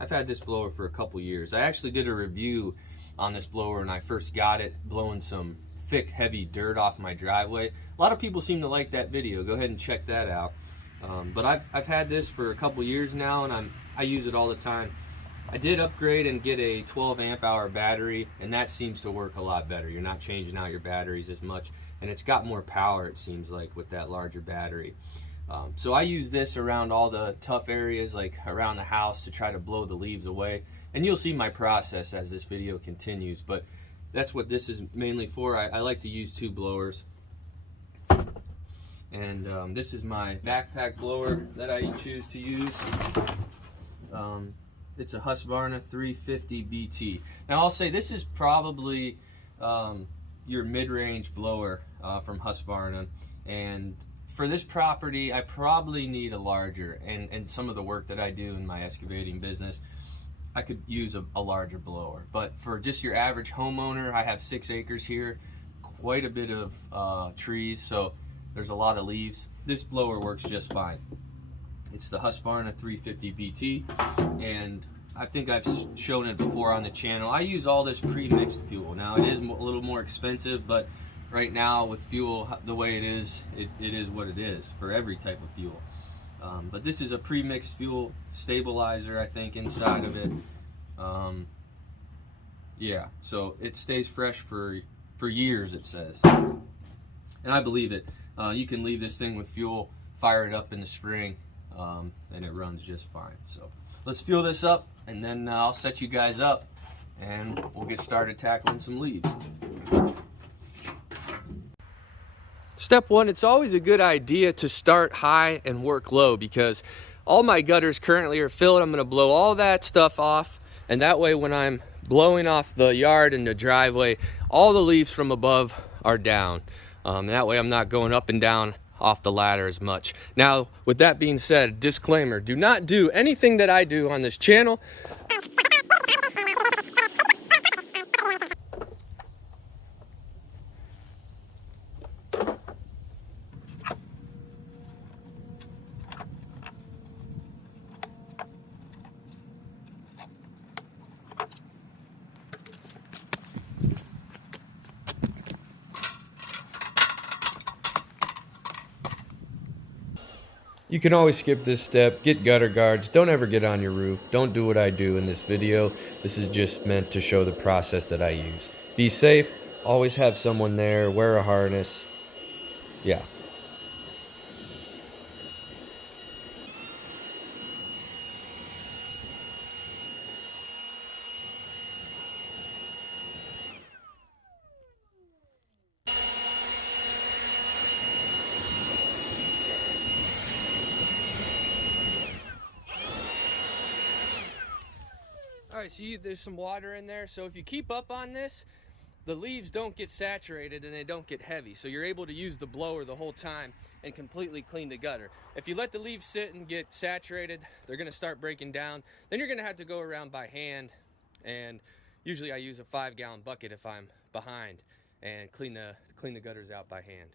I've had this blower for a couple years. I actually did a review on this blower when I first got it, blowing some thick, heavy dirt off my driveway. A lot of people seem to like that video. Go ahead and check that out. But I've had this for a couple years now, and I use it all the time. I did upgrade and get a 12 amp hour battery, and that seems to work a lot better. You're not changing out your batteries as much, and it's got more power, it seems like, with that larger battery. So I use this around all the tough areas, like around the house, to try to blow the leaves away. And you'll see my process as this video continues, but that's what this is mainly for. I like to use two blowers. And this is my backpack blower that I choose to use. It's a Husqvarna 350 BT. Now I'll say this is probably your mid-range blower from Husqvarna, and for this property I probably need a larger, and some of the work that I do in my excavating business, I could use a larger blower. But for just your average homeowner, I have 6 acres here, quite a bit of trees, so there's a lot of leaves. This blower works just fine. It's the Husqvarna 350 BT, and I think I've shown it before on the channel. I use all this pre-mixed fuel. Now it is a little more expensive, but right now with fuel the way it is what it is for every type of fuel. But this is a pre-mixed fuel stabilizer, I think, inside of it. Yeah, so it stays fresh for years, it says, and I believe it. You can leave this thing with fuel, fire it up in the spring, and it runs just fine. So let's fuel this up, and then I'll set you guys up and we'll get started tackling some leaves. Step one, it's always a good idea to start high and work low, because all my gutters currently are filled. I'm going to blow all that stuff off, and that way when I'm blowing off the yard and the driveway, all the leaves from above are down. That way I'm not going up and down off the ladder as much. Now, with that being said, disclaimer, do not do anything that I do on this channel. You can always skip this step, get gutter guards, don't ever get on your roof, don't do what I do in this video. This is just meant to show the process that I use. Be safe, always have someone there, wear a harness, yeah. Alright, see, there's some water in there, so if you keep up on this, the leaves don't get saturated and they don't get heavy, so you're able to use the blower the whole time and completely clean the gutter. If you let the leaves sit and get saturated, they're going to start breaking down. Then you're going to have to go around by hand, and usually I use a 5-gallon bucket if I'm behind, and clean the gutters out by hand.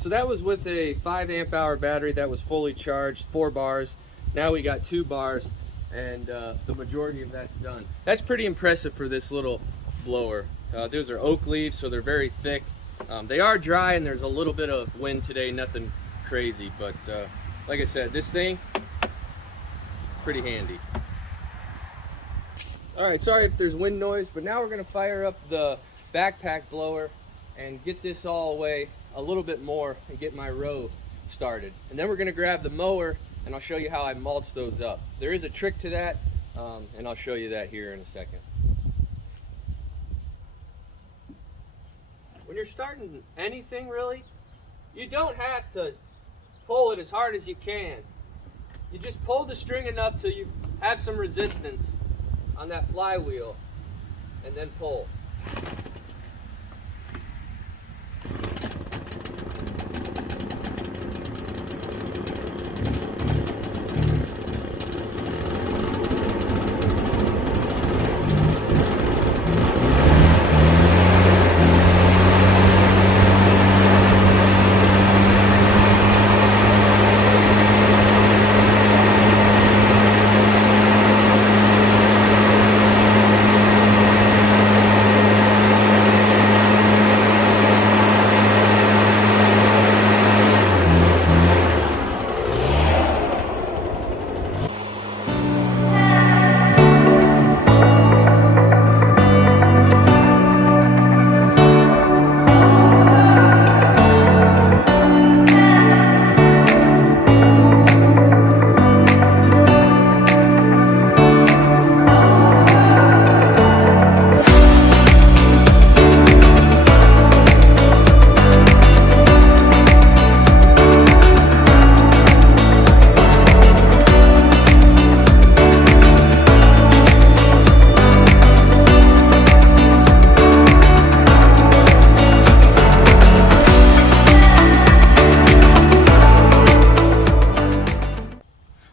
So that was with a 5 amp hour battery that was fully charged, 4 bars. Now we got 2 bars. and the majority of that's done. That's pretty impressive for this little blower. Those are oak leaves, so they're very thick. They are dry and there's a little bit of wind today, nothing crazy, but like I said, this thing, pretty handy. Alright, sorry if there's wind noise, but now we're going to fire up the backpack blower and get this all away a little bit more and get my row started. And then we're going to grab the mower and I'll show you how I mulch those up. There is a trick to that, and I'll show you that here in a second. When you're starting anything really, you don't have to pull it as hard as you can. You just pull the string enough till you have some resistance on that flywheel and then pull.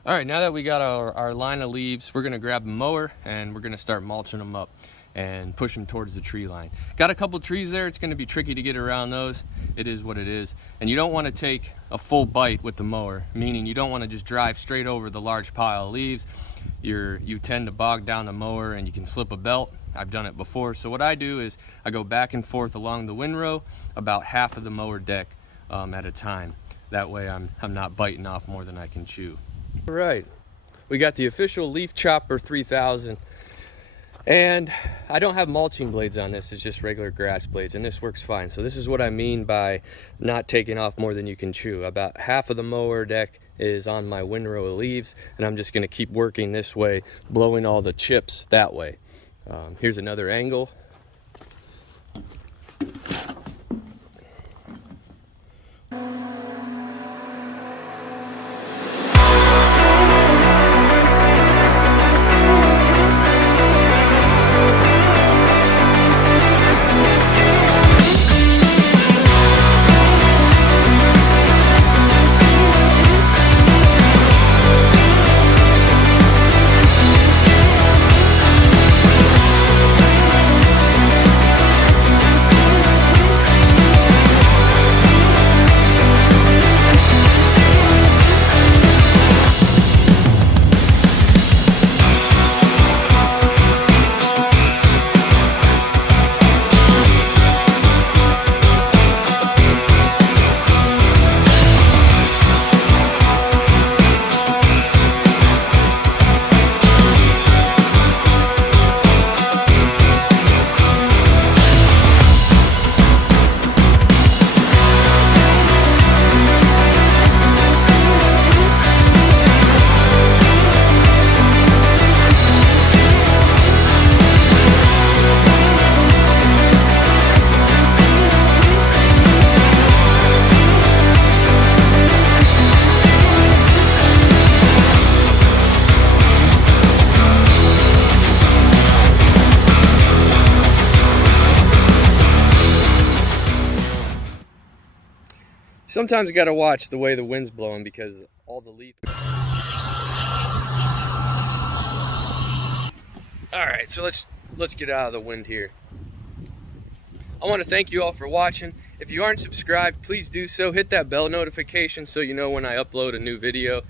Alright, now that we got our line of leaves, we're going to grab a mower and we're going to start mulching them up and push them towards the tree line. Got a couple trees there, it's going to be tricky to get around those. It is what it is. And you don't want to take a full bite with the mower, meaning you don't want to just drive straight over the large pile of leaves. You tend to bog down the mower and you can slip a belt. I've done it before. So what I do is I go back and forth along the windrow about half of the mower deck at a time. That way I'm not biting off more than I can chew. All right, we got the official Leaf Chopper 3000, and I don't have mulching blades on this, it's just regular grass blades, and this works fine. So this is what I mean by not taking off more than you can chew. About half of the mower deck is on my windrow of leaves, and I'm just going to keep working this way, blowing all the chips that way. Here's another angle. Sometimes you got to watch the way the wind's blowing because all the leaf. All right, so let's get out of the wind here. I want to thank you all for watching. If you aren't subscribed, please do so. Hit that bell notification so you know when I upload a new video.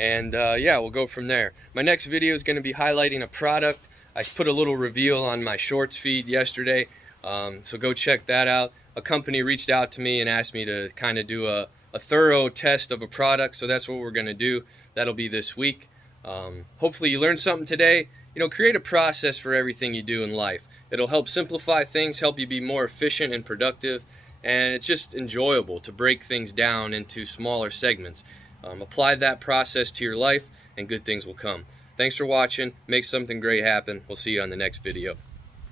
and yeah, we'll go from there. My next video is going to be highlighting a product. I put a little reveal on my shorts feed yesterday, so go check that out. A company reached out to me and asked me to kind of do a thorough test of a product, so that's what we're going to do. That'll be this week. Hopefully you learned something today. You know, create a process for everything you do in life. It'll help simplify things, help you be more efficient and productive, and it's just enjoyable to break things down into smaller segments. Apply that process to your life and good things will come. Thanks for watching. Make something great happen. We'll see you on the next video.